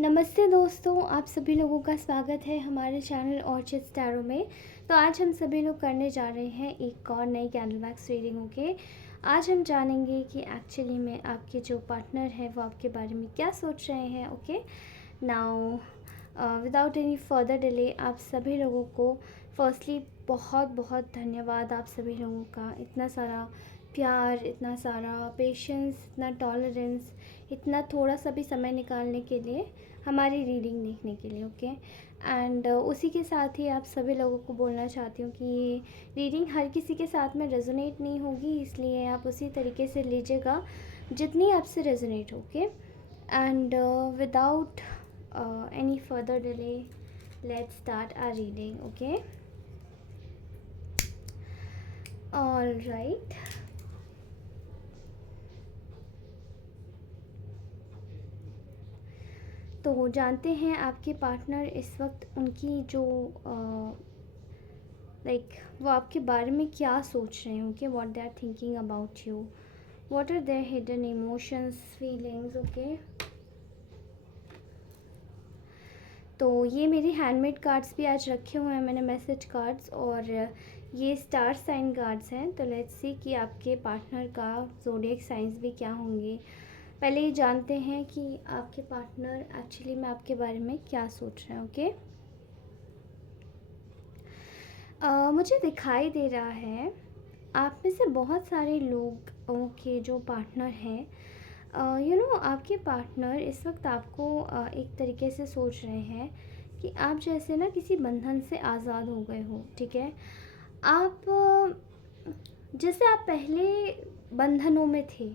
नमस्ते दोस्तों, आप सभी लोगों का स्वागत है हमारे चैनल ऑर्चिड्स टैरो में। तो आज हम सभी लोग करने जा रहे हैं एक और नई कैंडल वैक्स रीडिंग। ओके, आज हम जानेंगे कि एक्चुअली में आपके जो पार्टनर है वो आपके बारे में क्या सोच रहे हैं। Okay, now without any further delay आप सभी लोगों को फर्स्टली बहुत बहुत धन्यवाद। आप सभी लोगों का इतना सारा प्यार, इतना सारा पेशेंस, इतना टॉलरेंस, इतना थोड़ा सा भी समय निकालने के लिए हमारी रीडिंग देखने के लिए। ओके, एंड उसी के साथ ही आप सभी लोगों को बोलना चाहती हूँ कि ये रीडिंग हर किसी के साथ में रेजोनेट नहीं होगी, इसलिए आप उसी तरीके से लीजिएगा जितनी आपसे रेजोनेट हो। Okay, and without any further delay let's start our reading. Okay, all right. तो जानते हैं आपके पार्टनर इस वक्त उनकी जो वो आपके बारे में क्या सोच रहे हैं। Okay, what they are thinking about you, what are their hidden emotions, feelings. Okay, तो ये मेरे हैंडमेड कार्ड्स भी आज रखे हुए हैं मैंने, मैसेज कार्ड्स, और ये स्टार साइन कार्ड्स हैं। तो लेट्स सी कि आपके पार्टनर का ज़ोडिएक साइंस भी क्या होंगे। पहले ये जानते हैं कि आपके पार्टनर एक्चुअली में आपके बारे में क्या सोच रहे हैं। ओके, मुझे दिखाई दे रहा है आप में से बहुत सारे लोगों के जो पार्टनर हैं, आपके पार्टनर इस वक्त आपको एक तरीके से सोच रहे हैं कि आप जैसे ना किसी बंधन से आज़ाद हो गए हो। ठीक है, आप जैसे आप पहले बंधनों में थे,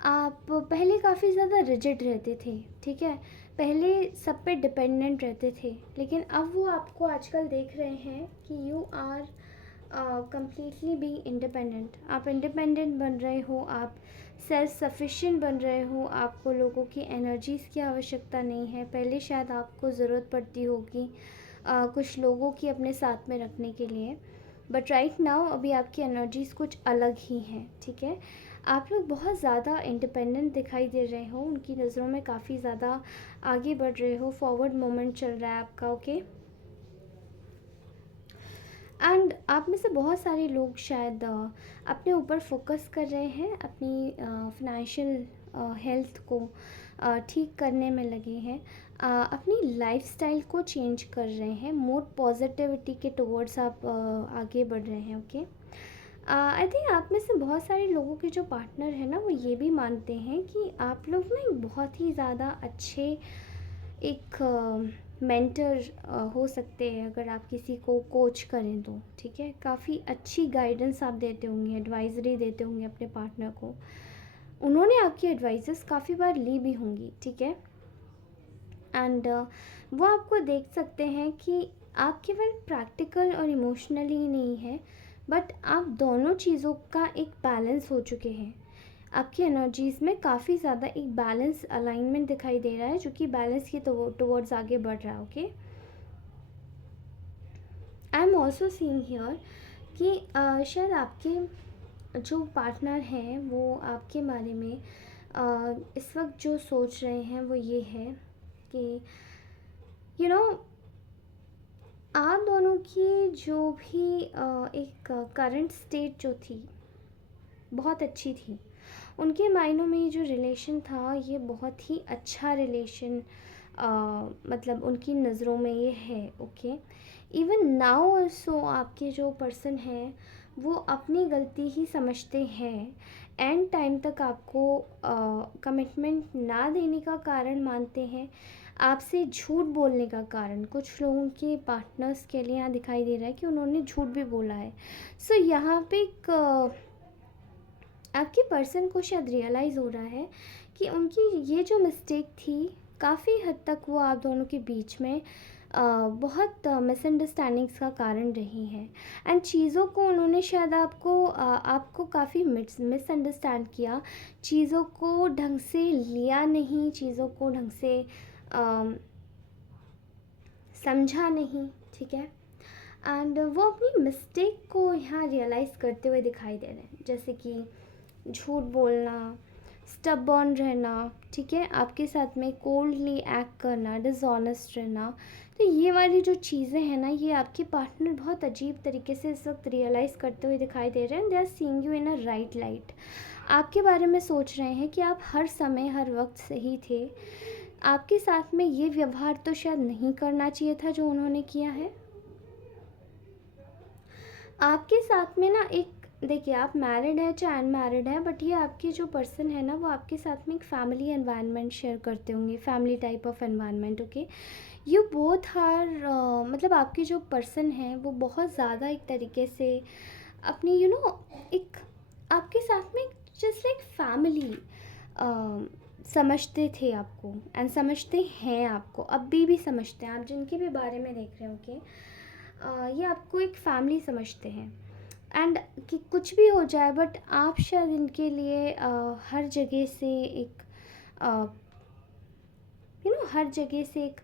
आप पहले काफ़ी ज़्यादा रिजिड रहते थे। ठीक है, पहले सब पे डिपेंडेंट रहते थे, लेकिन अब वो आपको आजकल देख रहे हैं कि you are completely be independent. आप इंडिपेंडेंट बन रहे हो, आप सेल्फ सफिशिएंट बन रहे हो, आपको लोगों की एनर्जीज़ की आवश्यकता नहीं है। पहले शायद आपको ज़रूरत पड़ती होगी कुछ लोगों की अपने साथ में रखने के लिए, बट राइट नाउ अभी आपकी एनर्जीज़ कुछ अलग ही हैं। ठीक है, आप लोग बहुत ज़्यादा इंडिपेंडेंट दिखाई दे रहे हो, उनकी नज़रों में काफ़ी ज़्यादा आगे बढ़ रहे हो, फॉरवर्ड मोमेंट चल रहा है आपका। ओके, एंड आप में से बहुत सारे लोग शायद अपने ऊपर फोकस कर रहे हैं, अपनी फिनेंशियल हेल्थ को ठीक करने में लगे हैं, अपनी लाइफस्टाइल को चेंज कर रहे हैं, मोर पॉजिटिविटी के टुवर्ड्स आप आगे बढ़ रहे हैं। ओके, आई थिंक आप में से बहुत सारे लोगों के जो पार्टनर हैं ना, वो ये भी मानते हैं कि आप लोग ना एक बहुत ही ज़्यादा अच्छे एक मेंटर हो सकते हैं अगर आप किसी को कोच करें तो। ठीक है, काफ़ी अच्छी गाइडेंस आप देते होंगे, एडवाइजरी देते होंगे अपने पार्टनर को, उन्होंने आपकी एडवाइजेस काफ़ी बार ली भी होंगी। ठीक है, एंड वो आपको देख सकते हैं कि आप केवल प्रैक्टिकल और इमोशनली ही नहीं है, बट आप दोनों चीज़ों का एक बैलेंस हो चुके हैं। आपकी एनर्जीज़ में काफ़ी ज़्यादा एक बैलेंस अलाइनमेंट दिखाई दे रहा है, जो कि बैलेंस की टुवर्ड्स आगे बढ़ रहा है। Okay, I am also seeing here कि शायद आपके जो पार्टनर हैं वो आपके बारे में इस वक्त जो सोच रहे हैं वो ये है कि यू नो आप दोनों की जो भी एक करंट स्टेट जो थी बहुत अच्छी थी। उनके मायनों में ये जो रिलेशन था ये बहुत ही अच्छा रिलेशन मतलब उनकी नज़रों में ये है। ओके, इवन नाउ ऑल्सो आपके जो पर्सन हैं वो अपनी गलती ही समझते हैं, एंड टाइम तक आपको कमिटमेंट ना देने का कारण मानते हैं, आपसे झूठ बोलने का कारण। कुछ लोगों के पार्टनर्स के लिए यहाँ दिखाई दे रहा है कि उन्होंने झूठ भी बोला है। सो यहाँ पे एक आपके पर्सन को शायद रियलाइज़ हो रहा है कि उनकी ये जो मिस्टेक थी काफ़ी हद तक वो आप दोनों के बीच में बहुत मिसअंडरस्टैंडिंग्स का कारण रही हैं, एंड चीज़ों को उन्होंने शायद आपको काफ़ी मिसअंडरस्टैंड किया, चीज़ों को ढंग से लिया नहीं, चीज़ों को ढंग से समझा नहीं। ठीक है, एंड वो अपनी मिस्टेक को यहाँ रियलाइज़ करते हुए दिखाई दे रहे हैं, जैसे कि झूठ बोलना, स्टबॉर्न रहना, ठीक है, आपके साथ में कोल्डली एक्ट करना, डिसऑनेस्ट रहना। तो ये वाली जो चीज़ें हैं ना, ये आपके पार्टनर बहुत अजीब तरीके से इस वक्त रियलाइज़ करते हुए दिखाई दे रहे हैं। They are seeing you in a right light. आपके बारे में सोच रहे हैं कि आप हर समय हर वक्त सही थे। आपके साथ में ये व्यवहार तो शायद नहीं करना चाहिए था जो उन्होंने किया है। आपके साथ में ना एक, देखिए आप मैरिड है चाहे अनमैरिड है, बट ये आपके जो पर्सन है ना, वो आपके साथ में एक फैमिली एनवायरनमेंट शेयर करते होंगे, family type of environment. Okay, you both are, मतलब आपके जो पर्सन हैं वो बहुत ज़्यादा एक तरीके से अपनी एक आपके साथ में जस्ट लाइक फैमिली समझते थे आपको, एंड समझते हैं आपको, अभी भी समझते हैं। आप जिनके भी बारे में देख रहे हो कि ये आपको एक फैमिली समझते हैं। एंड कि कुछ भी हो जाए, बट आप शायद इनके लिए हर जगह से एक हर जगह से एक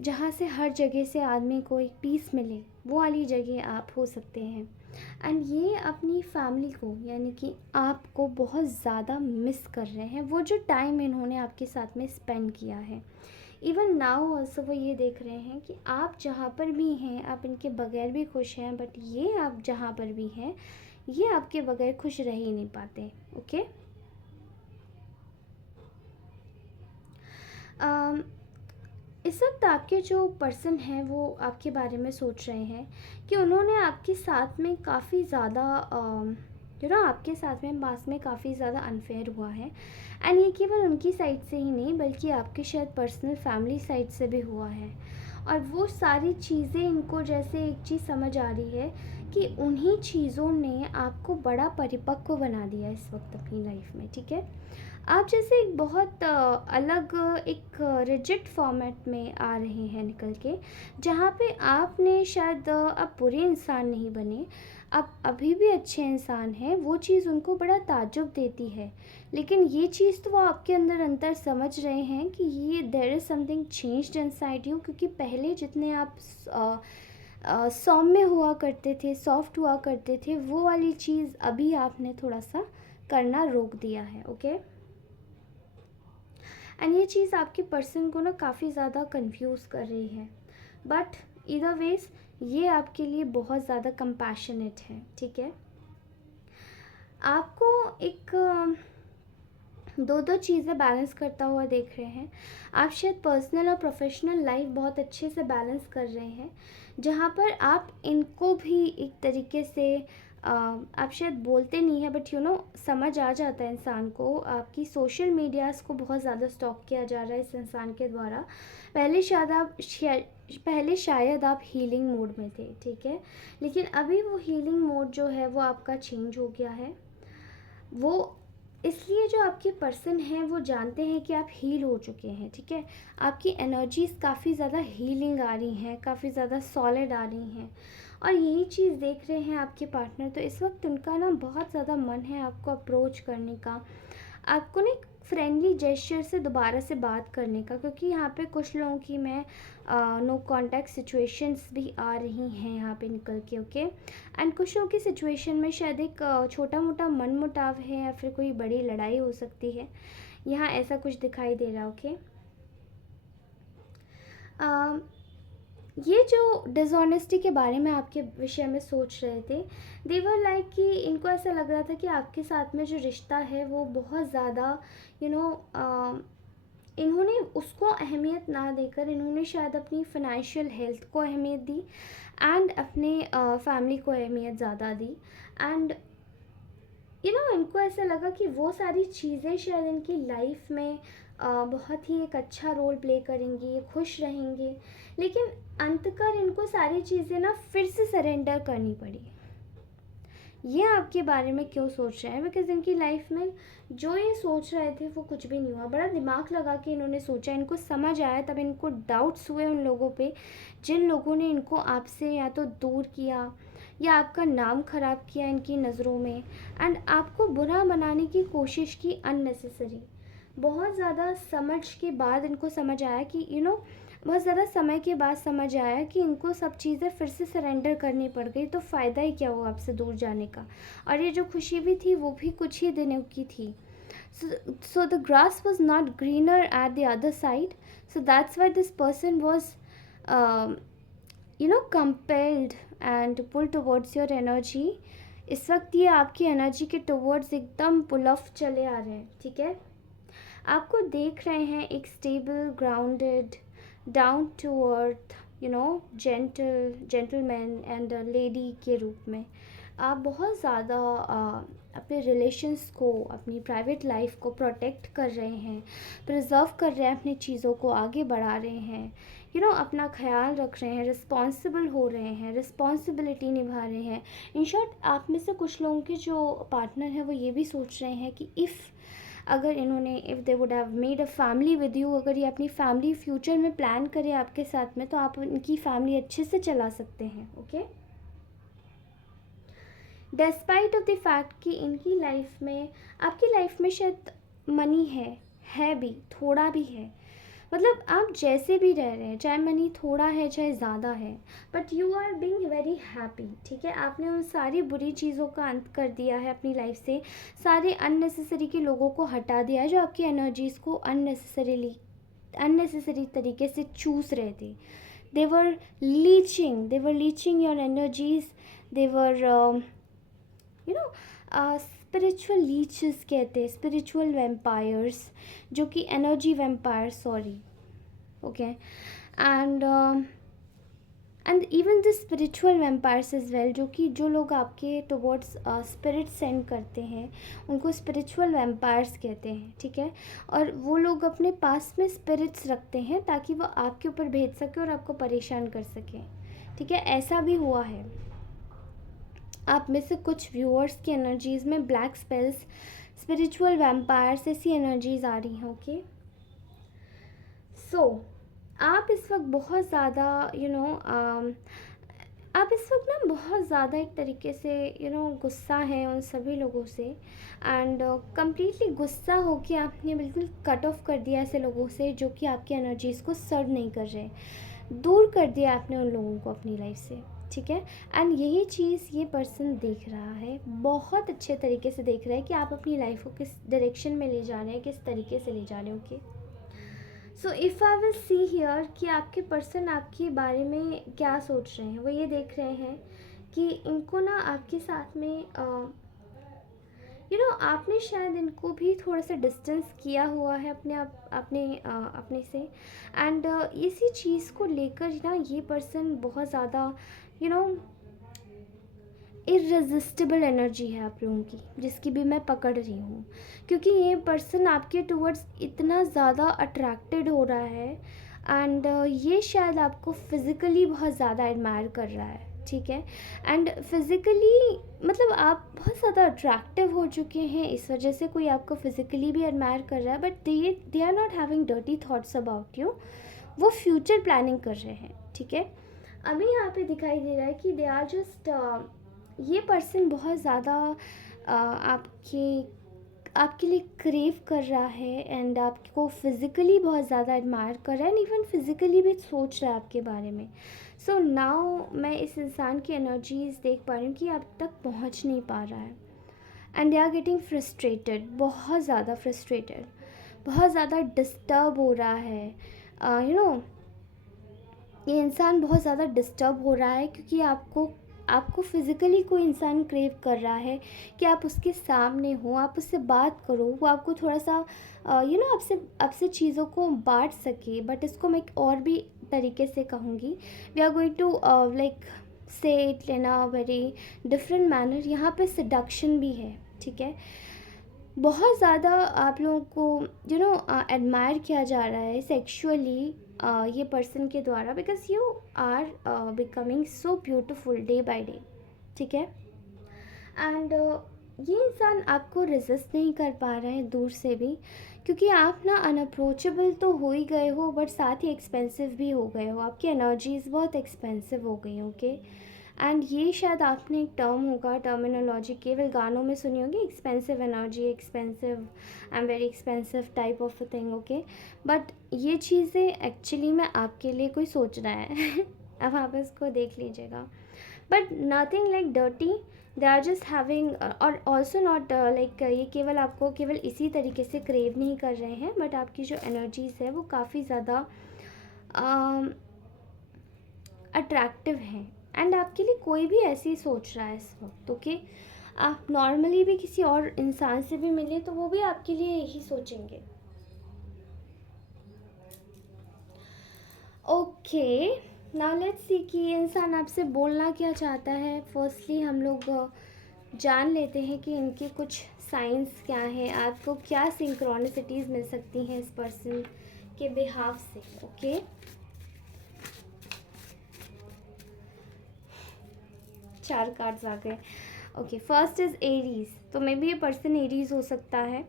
जहाँ से हर जगह से आदमी को एक पीस मिले, वो वाली जगह आप हो सकते हैं। एंड ये अपनी फैमिली को, यानी कि आपको बहुत ज़्यादा मिस कर रहे हैं, वो जो टाइम इन्होंने आपके साथ में स्पेंड किया है। इवन नाउ ऑल्सो वो ये देख रहे हैं कि आप जहाँ पर भी हैं आप इनके बगैर भी खुश हैं, बट ये आप जहाँ पर भी हैं ये आपके बगैर खुश रह ही नहीं पाते। ओके, इस वक्त आपके जो पर्सन हैं वो आपके बारे में सोच रहे हैं कि उन्होंने आपके साथ में काफ़ी ज़्यादा आपके साथ में पास में काफ़ी ज़्यादा अनफेयर हुआ है। एंड ये केवल उनकी साइड से ही नहीं, बल्कि आपके शायद पर्सनल फैमिली साइड से भी हुआ है। और वो सारी चीज़ें इनको जैसे एक चीज़ समझ आ रही है कि उन्हीं चीज़ों ने आपको बड़ा परिपक्व बना दिया इस वक्त अपनी लाइफ में। ठीक है, आप जैसे एक बहुत अलग एक रिजिड फॉर्मेट में आ रहे हैं निकल के, जहाँ पे आपने शायद अब बुरे इंसान नहीं बने, आप अभी भी अच्छे इंसान हैं। वो चीज़ उनको बड़ा ताज्जुब देती है, लेकिन ये चीज़ तो वो आपके अंदर अंतर समझ रहे हैं कि ये there is something changed inside you. क्योंकि पहले जितने आप सौम्य हुआ करते थे, सॉफ्ट हुआ करते थे, वो वाली चीज़ अभी आपने थोड़ा सा करना रोक दिया है। ओके, एंड ये चीज़ आपके पर्सन को ना काफ़ी ज़्यादा कंफ्यूज कर रही है, बट ईदर वेज ये आपके लिए बहुत ज़्यादा कंपैशनेट है। ठीक है, आपको एक दो दो चीज़ें बैलेंस करता हुआ देख रहे हैं। आप शायद पर्सनल और प्रोफेशनल लाइफ बहुत अच्छे से बैलेंस कर रहे हैं, जहाँ पर आप इनको भी एक तरीके से आप शायद बोलते नहीं हैं, बट समझ आ जाता है इंसान को। आपकी सोशल मीडियाज़ को बहुत ज़्यादा स्टॉक किया जा रहा है इस इंसान के द्वारा। पहले शायद आप हीलिंग मोड में थे, ठीक है, लेकिन अभी वो हीलिंग मोड जो है वो आपका चेंज हो गया है। वो इसलिए जो आपके पर्सन हैं वो जानते हैं कि आप हील हो चुके हैं। ठीक है, आपकी एनर्जीज़ काफ़ी ज़्यादा हीलिंग आ रही हैं, काफ़ी ज़्यादा सॉलिड आ रही हैं, और यही चीज़ देख रहे हैं आपके पार्टनर। तो इस वक्त उनका ना बहुत ज़्यादा मन है आपको अप्रोच करने का, आपको ना एक फ्रेंडली जेस्चर से दोबारा से बात करने का, क्योंकि यहाँ पे कुछ लोगों की मैं नो कांटेक्ट सिचुएशंस भी आ रही हैं यहाँ पे निकल के। ओके, एंड कुछ लोगों की सिचुएशन में शायद एक छोटा मोटा मनमुटाव है या फिर कोई बड़ी लड़ाई हो सकती है, यहाँ ऐसा कुछ दिखाई दे रहा है। ओके, ये जो डिसऑनेस्टी के बारे में आपके विषय में सोच रहे थे, देवर लाइक कि इनको ऐसा लग रहा था कि आपके साथ में जो रिश्ता है वो बहुत ज़्यादा इन्होंने उसको अहमियत ना देकर इन्होंने शायद अपनी फाइनेंशियल हेल्थ को अहमियत दी, एंड अपने फैमिली को अहमियत ज़्यादा दी। एंड इनको ऐसा लगा कि वो सारी चीज़ें शायद इनकी लाइफ में बहुत ही एक अच्छा रोल प्ले करेंगी, ये खुश रहेंगे, लेकिन अंतकर इनको सारी चीज़ें ना फिर से सरेंडर करनी पड़ी। ये आपके बारे में क्यों सोच रहे हैं? बिकॉज इनकी लाइफ में जो ये सोच रहे थे वो कुछ भी नहीं हुआ। बड़ा दिमाग लगा के इन्होंने सोचा, इनको समझ आया, तब इनको डाउट्स हुए उन लोगों पे जिन लोगों ने इनको आपसे या तो दूर किया या आपका नाम ख़राब किया इनकी नज़रों में, एंड आपको बुरा बनाने की कोशिश की अननेसेसरी। बहुत ज़्यादा समझ के बाद इनको समझ आया कि बहुत ज़्यादा समय के बाद समझ आया कि इनको सब चीज़ें फिर से सरेंडर करनी पड़ गई, तो फ़ायदा ही क्या हुआ आपसे दूर जाने का। और ये जो खुशी भी थी वो भी कुछ ही दिनों की थी। So the grass was not greener at the other side. So that's why this person was um, compelled and pulled towards your energy. इस वक्त ये आपकी एनर्जी के टुवर्ड्स एकदम पुल ऑफ चले आ रहे हैं, ठीक है। आपको देख रहे हैं एक stable, grounded, down to earth, gentleman and lady के रूप में। आप बहुत ज़्यादा अपने रिलेशंस को, अपनी प्राइवेट लाइफ को प्रोटेक्ट कर रहे हैं, प्रिजर्व कर रहे हैं, अपनी चीज़ों को आगे बढ़ा रहे हैं, अपना ख्याल रख रहे हैं, रिस्पॉन्सिबल हो रहे हैं, रिस्पॉन्सिबिलिटी निभा रहे हैं। इन शॉर्ट, आप में से कुछ लोगों के जो पार्टनर हैं वो ये भी सोच रहे हैं कि अगर if they would have made a family with you, अगर ये अपनी फैमिली फ्यूचर में प्लान करें आपके साथ में, तो आप इनकी फैमिली अच्छे से चला सकते हैं, okay. Despite of the fact कि इनकी लाइफ में, आपकी लाइफ में शायद मनी है भी, थोड़ा भी है, मतलब आप जैसे भी रह रहे हैं, चाहे मनी थोड़ा है चाहे ज़्यादा है, but you are being very happy, ठीक है। आपने उन सारी बुरी चीज़ों का अंत कर दिया है अपनी लाइफ से, सारे अननेसेसरी के लोगों को हटा दिया है जो आपकी एनर्जीज़ को अननेसेसरी तरीके से चूस रहे थे। They were leeching your energies, they were spiritual leeches कहते हैं, स्पिरिचुअल वेम्पायर्स, जो कि energy vampire, sorry, okay. And even the spiritual vampires is well, जो लोग आपके टुवर्ड्स स्पिरिट सेंड करते हैं उनको स्पिरिचुअल वेम्पायर्स कहते हैं, ठीक है। और वो लोग अपने पास में स्पिरिट्स रखते हैं ताकि वो आपके ऊपर भेज सके और आपको परेशान कर सके, ठीक है। ऐसा भी हुआ है। आप में से कुछ व्यूअर्स की एनर्जीज़ में ब्लैक स्पेल्स, स्पिरिचुअल वैम्पायर्स, ऐसी एनर्जीज आ रही हैं, ओके। सो आप इस वक्त बहुत ज़्यादा आप इस वक्त ना बहुत ज़्यादा एक तरीके से गुस्सा है उन सभी लोगों से, एंड कम्प्लीटली गुस्सा हो कि आपने बिल्कुल कट ऑफ कर दिया ऐसे लोगों से जो कि आपकी एनर्जीज़ को सर्व नहीं कर रहे, दूर कर दिया आपने उन लोगों को अपनी लाइफ से, ठीक है। एंड यही चीज़ ये पर्सन देख रहा है, बहुत अच्छे तरीके से देख रहा है कि आप अपनी लाइफ को किस डायरेक्शन में ले जा रहे हैं, किस तरीके से ले जा रहे हो, okay. So if I will see here कि आपके पर्सन आपके बारे में क्या सोच रहे हैं, वो ये देख रहे हैं कि इनको ना आपके साथ में आपने शायद इनको भी थोड़ा सा डिस्टेंस किया हुआ है अपने से, एंड इसी चीज़ को लेकर ना ये पर्सन बहुत ज़्यादा इर्रेसिस्टिबल एनर्जी है आप लोगों की, जिसकी भी मैं पकड़ रही हूँ, क्योंकि ये पर्सन आपके टुवर्ड्स इतना ज़्यादा अट्रैक्टेड हो रहा है, एंड ये शायद आपको फिज़िकली बहुत ज़्यादा एडमायर कर रहा है, ठीक है। एंड फिज़िकली मतलब आप बहुत ज़्यादा अट्रैक्टिव हो चुके हैं, इस वजह से कोई आपको फिज़िकली भी एडमायर कर रहा है, but they are not having dirty thoughts about you, वो फ्यूचर प्लानिंग कर रहे हैं, ठीक है। अभी यहाँ पे दिखाई दे रहा है कि दे आर जस्ट ये पर्सन बहुत ज़्यादा आपके लिए क्रेव कर रहा है, एंड आपको फिज़िकली बहुत ज़्यादा एडमायर कर रहा है, एंड इवन फिज़िकली भी सोच रहा है आपके बारे में। सो नाउ मैं इस इंसान की एनर्जीज देख पा रही हूँ कि आप तक पहुँच नहीं पा रहा है, and they are getting frustrated, बहुत ज़्यादा फ्रस्ट्रेटेड, बहुत ज़्यादा डिस्टर्ब हो रहा है। ये इंसान बहुत ज़्यादा डिस्टर्ब हो रहा है क्योंकि आपको फ़िज़िकली कोई इंसान क्रेव कर रहा है कि आप उसके सामने हो, आप उससे बात करो, वो आपको थोड़ा सा आपसे चीज़ों को बांट सके। बट इसको मैं एक और भी तरीके से कहूँगी, we are going to like say it in a very different manner. यहाँ पे सडक्शन भी है, ठीक है। बहुत ज़्यादा आप लोगों को एडमायर किया जा रहा है सेक्सुअली ये पर्सन के द्वारा, because you are becoming so beautiful day by day, ठीक है। एंड ये इंसान आपको रेजिस्ट नहीं कर पा रहा है दूर से भी, क्योंकि आप ना अनअप्रोचेबल तो हो ही गए हो, बट साथ ही एक्सपेंसिव भी हो गए हो, आपकी एनर्जीज़ बहुत एक्सपेंसिव हो गई, ओके। एंड ये शायद आपने एक टर्म होगा, टर्मिनोलॉजी केवल गानों में सुनी होगी, expensive energy, expensive, I am very expensive type of a thing, okay. But ये चीज़ें एक्चुअली में आपके लिए कोई सोच रहा है अब आप इसको देख लीजिएगा, but nothing like dirty, they are just having, और ऑल्सो नॉट लाइक ये केवल आपको केवल इसी तरीके से क्रेव नहीं कर रहे हैं, बट आपकी जो एनर्जीज़ है वो काफ़ी ज़्यादा अट्रैक्टिव हैं। एंड आपके लिए कोई भी ऐसे ही सोच रहा है इस वक्त, ओके। आप नॉर्मली भी किसी और इंसान से भी मिले तो वो भी आपके लिए यही सोचेंगे, ओके। नाउ लेट्स सी कि ये इंसान आपसे बोलना क्या चाहता है। फर्स्टली हम लोग जान लेते हैं कि इनके कुछ साइंस क्या हैं, आपको क्या सिंक्रोनिसिटीज़ मिल सकती हैं इस पर्सन के बिहाफ से, ओके। चार कार्ड्स आ गए, ओके। फर्स्ट इज़ एरीज, तो मे बी ये पर्सन एरीज हो सकता है।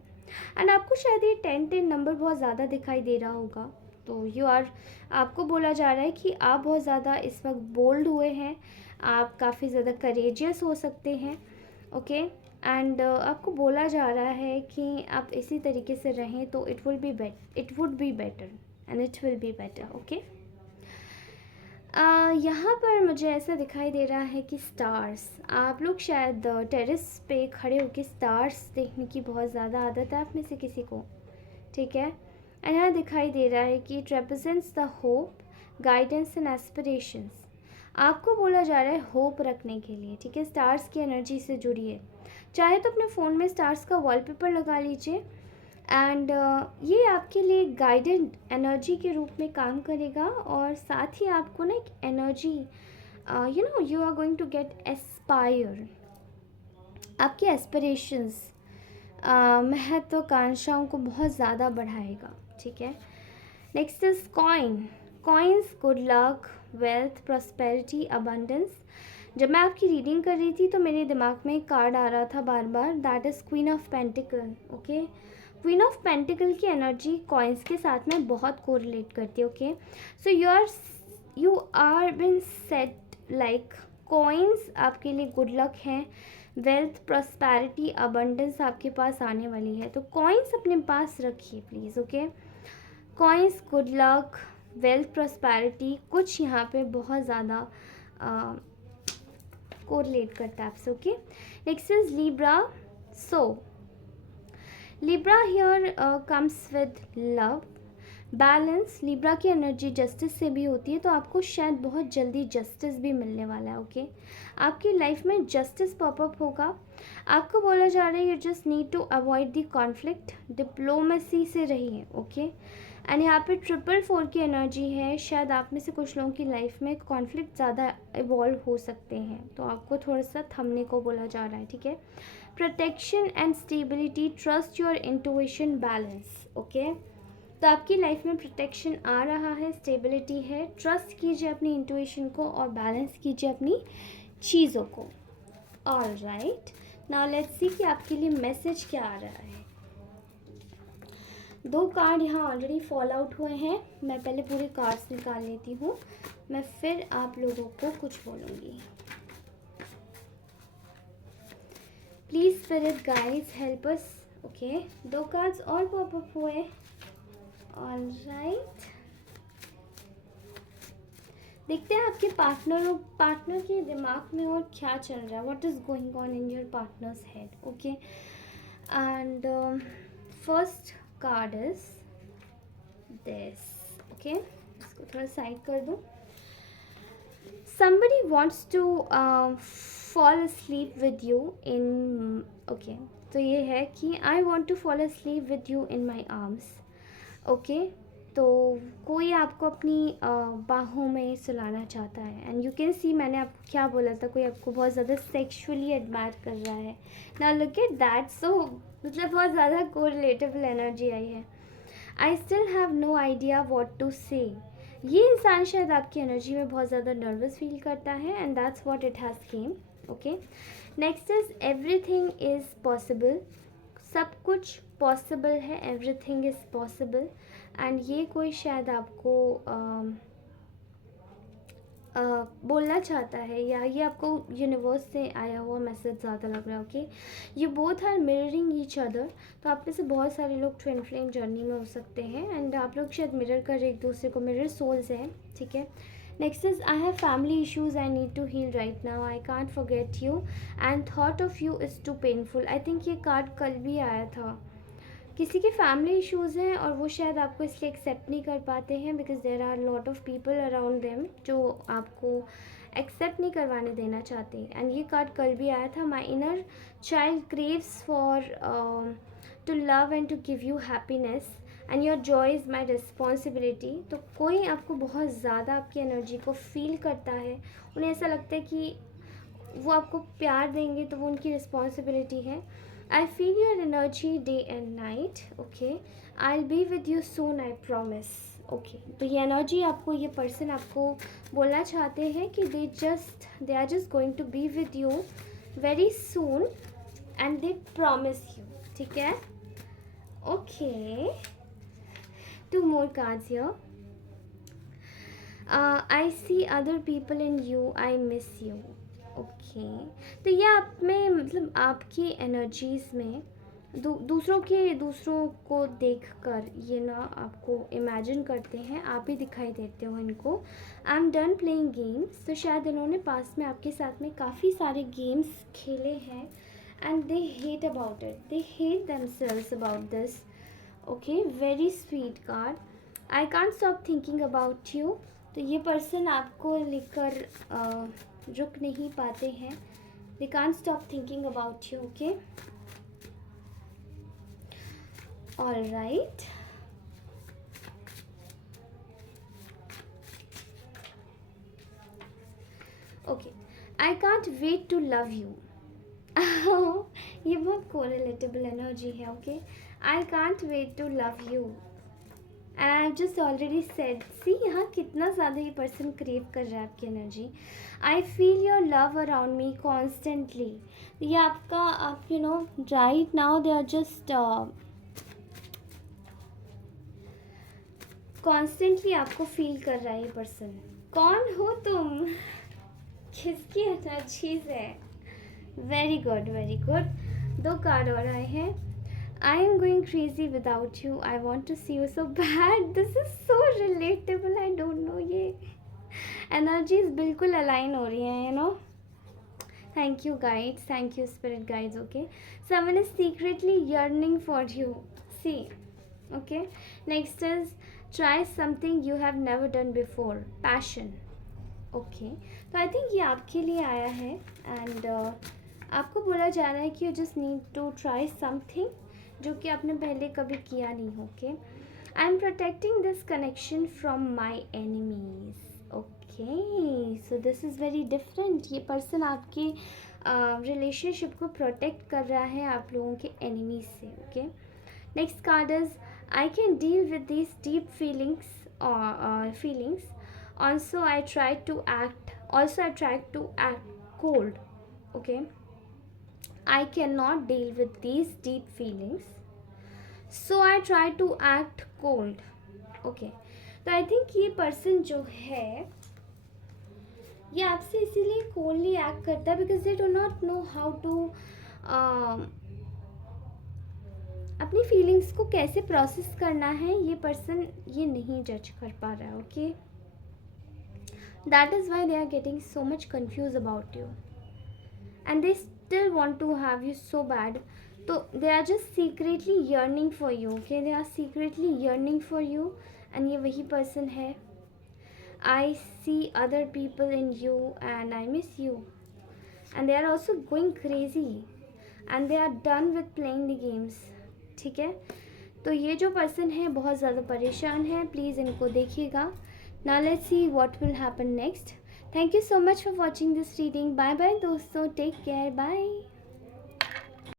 एंड आपको शायद ये 10 नंबर बहुत ज़्यादा दिखाई दे रहा होगा, तो आपको बोला जा रहा है कि आप बहुत ज़्यादा इस वक्त बोल्ड हुए हैं, आप काफ़ी ज़्यादा करेजियस हो सकते हैं, ओके। एंड आपको बोला जा रहा है कि आप इसी तरीके से रहें तो it would be better and it will be better, okay. यहाँ पर मुझे ऐसा दिखाई दे रहा है कि स्टार्स, आप लोग शायद टेरेस पे खड़े होकर स्टार्स देखने की बहुत ज़्यादा आदत है आप में से किसी को, ठीक है। एंड यहाँ दिखाई दे रहा है कि it represents the hope, guidance and aspirations. आपको बोला जा रहा है होप रखने के लिए, ठीक है। स्टार्स की एनर्जी से जुड़िए, चाहे तो अपने फ़ोन में स्टार्स का वॉलपेपर लगा लीजिए। एंड ये आपके लिए गाइडेड एनर्जी के रूप में काम करेगा, और साथ ही आपको ना एक energy, you are going to get aspire, आपकी एस्पिरेशंस, महत्वाकांक्षाओं को बहुत ज़्यादा बढ़ाएगा, ठीक है। Next is coins, good luck, wealth, prosperity, abundance. जब मैं आपकी रीडिंग कर रही थी तो मेरे दिमाग में एक कार्ड आ रहा था बार बार, that is queen of pentacle, okay. Queen of pentacle की एनर्जी कॉइन्स के साथ में बहुत कोरिलेट करती है, okay. So you are been set like coins आपके लिए गुड लक हैं, वेल्थ, प्रॉस्पेरिटी, अबंडेंस आपके पास आने वाली है, तो कॉइन्स अपने पास रखिए please, okay. Coins, good luck, wealth, prosperity, कुछ यहाँ पे बहुत ज़्यादा कोरिलेट करता है आपसे, okay. Next is Libra. So Libra here comes with love, balance. Libra की एनर्जी जस्टिस से भी होती है, तो आपको शायद बहुत जल्दी जस्टिस भी मिलने वाला है, ओके। आपकी लाइफ में जस्टिस पॉपअप होगा। आपको बोला जा रहा है you just need to avoid the conflict, diplomacy से रहिए, ओके। एंड यहाँ पे 444 की एनर्जी है, शायद आप में से कुछ लोगों की लाइफ में कॉन्फ्लिक्ट ज़्यादा इवॉल्व हो सकते हैं, तो आपको थोड़ा सा थमने को बोला जा रहा है, ठीक है। Protection and stability, trust your intuition, balance, okay. तो आपकी लाइफ में प्रोटेक्शन आ रहा है, स्टेबिलिटी है, ट्रस्ट कीजिए अपनी इंट्यूशन को और बैलेंस कीजिए अपनी चीज़ों को। All right, now let's see कि आपके लिए मैसेज क्या आ रहा है। 2 कार्ड यहाँ ऑलरेडी फॉल आउट हुए हैं, मैं पहले पूरे कार्ड्स निकाल लेती हूँ, मैं फिर आप लोगों को कुछ बोलूँगी। Please spirit guides help us, okay. 2 cards और पॉपअप हुए, ऑल राइट। देखते हैं आपके पार्टनर के दिमाग में और क्या चल रहा है, what is going on in your partners head, okay. And first card is this, okay. इसको थोड़ा साइड कर दूँ। somebody wants to fall asleep with you in, okay, तो ये है कि I want to fall asleep with you in my arms, okay. तो कोई आपको अपनी बाहों में सुलाना चाहता है, एंड यू कैन सी, मैंने आपको क्या बोला था, कोई आपको बहुत ज़्यादा सेक्सुअली एडमायर कर रहा है। Now look at that, so मतलब बहुत ज़्यादा कोरिलेटेबल एनर्जी आई है। I still have no idea what to say. ये इंसान शायद आपकी एनर्जी में बहुत ज़्यादा नर्वस फील करता है, and that's what it has came, okay. Next is everything is possible, सब कुछ पॉसिबल है, एवरीथिंग इज़ पॉसिबल। एंड ये कोई शायद आपको बोलना चाहता है, या ये आपको यूनिवर्स से आया हुआ मैसेज ज़्यादा लग रहा है। Okay, you both are mirroring each other. तो आप में से बहुत सारे लोग ट्विन फ्लेम जर्नी में हो सकते हैं, एंड आप लोग शायद मिरर कर एक दूसरे को, मिरर सोल्स हैं, ठीक है। Next is, I have family issues, I need to heal right now, I can't forget you and thought of you is too painful. I think ये कार्ड कल भी आया था। किसी के फैमिली इश्यूज़ हैं और वो शायद आपको इसलिए एक्सेप्ट नहीं कर पाते हैं, because there are lot of people around them जो आपको एक्सेप्ट नहीं करवाने देना चाहते। एंड ये कार्ड कल भी आया था, my inner child craves for to love and to give you happiness and your joy is my responsibility. तो कोई आपको बहुत ज़्यादा आपकी एनर्जी को फील करता है, उन्हें ऐसा लगता है कि वो आपको प्यार देंगे तो वो उनकी रिस्पॉन्सिबिलिटी है। I feel your energy day and night. Okay, I'll be with you soon, I promise. Okay, तो ये एनर्जी आपको, ये पर्सन आपको बोलना चाहते हैं कि they are just going to be with you very soon and they promise you. ठीक है? Okay, 2 more cards here. I see other people in you, I miss you. Okay, तो ये आप में मतलब आपकी एनर्जीज़ में दूसरों को देखकर ये ना आपको इमेजिन करते हैं, आप ही दिखाई देते हो इनको। I am done playing games. तो शायद इन्होंने पास में आपके साथ में काफ़ी सारे गेम्स खेले हैं and they hate about it, they hate themselves about this. Okay, very sweet card. I can't stop thinking about you. तो ये पर्सन आपको लेकर रुक नहीं पाते हैं, they can't stop thinking about you. Okay, all right. Okay, I can't wait to love you. ये बहुत कोरिलेटेबल एनर्जी है। Okay, I can't wait to love you and I just already said, see यहाँ कितना ज़्यादा ये person crave कर रहा है आपकी energy. I feel your love around me constantly. ये आपका, आप you know right now they are just constantly आपको फील कर रहा है ये पर्सन। कौन हो तुम? किसकी एनर्जीज है? Very good, very good. 2 card और आए हैं। I am going crazy without you. I want to see you so bad. This is so relatable. I don't know. ये energies बिल्कुल align हो रही हैं, you know. Thank you guides. Thank you spirit guides. Okay. Someone is secretly yearning for you. See. Okay. Next is try something you have never done before. Passion. Okay. तो I think ये आपके लिए आया है and आपको बोला जा रहा है कि you just need to try something जो कि आपने पहले कभी किया नहीं हो। Okay, I am protecting this connection from my enemies. Okay, so this is very different. ये पर्सन आपके रिलेशनशिप को प्रोटेक्ट कर रहा है आप लोगों के एनिमीज से। Okay, next card is, I can deal with this deep feelings also I try to act cold. Okay, I cannot deal with these deep feelings, so I try to act cold. Okay, तो I think ये person जो है ये आपसे इसीलिए coldly act करता है because they do not know how to अपनी feelings को कैसे process करना है। ये person ये नहीं judge कर पा रहा है। Okay, that is why they are getting so much confused about you and they still want to have you so bad. So they are just secretly yearning for you. Okay, they are secretly yearning for you and ये वही person है। I see other people in you and I miss you and they are also going crazy and they are done with playing the games. ठीक है, तो ये जो person है बहुत ज़्यादा परेशान है, प्लीज़ इनको देखिएगा। Now let's see what will happen next. Thank you so much for watching this reading. Bye bye दोस्तों, take care, bye.